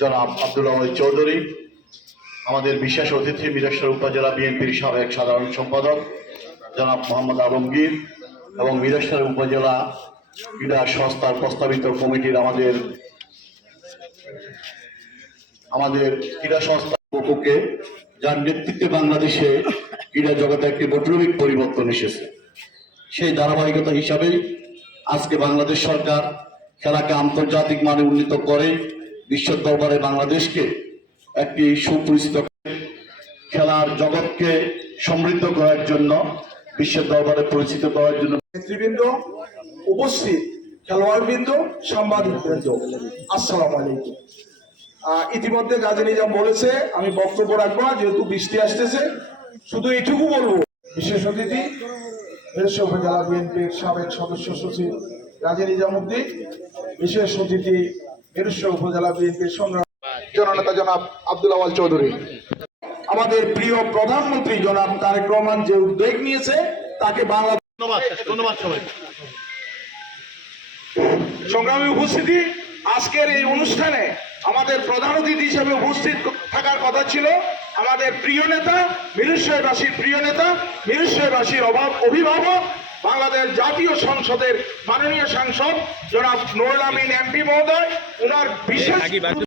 জনাব আব্দুল আওয়াল চৌধুরী, আমাদের বিশেষ অতিথি মিরেশ্বর উপজেলা বিএনপির সাবেক সাধারণ সম্পাদক জনাব মোহাম্মদ আলমগীর এবং মিরেশ্বর উপজেলা ক্রীড়া সংস্থার প্রস্তাবিত কমিটির আমাদের ক্রীড়া সংস্থা বকুকে, যার নেতৃত্বে বাংলাদেশে ক্রীড়া জগতে একটি বৈপ্লবিক পরিবর্তন এসেছে। সেই ধারাবাহিকতা হিসাবেই আজকে বাংলাদেশ সরকার খেলাকে আন্তর্জাতিক মানে উন্নীত করে বিশ্ব দরবারে বাংলাদেশকে একটি সুপরিচিত খেলার জগৎকে সমৃদ্ধ করার জন্য বিশ্বের দরবারে পরিচিত করার জন্য নেতৃবৃন্দ, উপস্থিত খেলোয়াড়বৃন্দ, সাংবাদিকবৃন্দ, আসসালামু আলাইকুম। ইতিমধ্যে গাজী নিজাম বলেছে আমি বক্তব্য রাখবো না, যেহেতু বৃষ্টি আসতেছে। শুধু এটুকু বলবো, বিশেষ অতিথি মিরেশ্বর উপজেলা বিএনপির সাবেক সদস্য সচিব গাজী নিজামউদ্দিন, বিশেষ অতিথি মিরেশ্বর উপজেলা বিএনপির সংগ্রামী জননেতা জনাব আব্দুল আওয়াল চৌধুরী, আমাদের প্রিয় প্রধানমন্ত্রী জনাব তারেক রহমান যে উদ্যোগ নিয়েছে তাকে বাংলা ধন্যবাদ সবাই। সংগ্রামী উপস্থিতি, আজকের এই অনুষ্ঠানে আমাদের প্রধান অতিথি হিসেবে উপস্থিত থাকার কথা ছিল আমাদের প্রিয় নেতা, মিরেশ্বরবাসীর প্রিয় নেতা, মিরেশ্বরবাসীর অভিভাবক, বাংলাদেশ জাতীয় সংসদের মাননীয় সাংসদ জনাব নুরুল আমিন এমপি মহোদয়। ওনার বিশেষ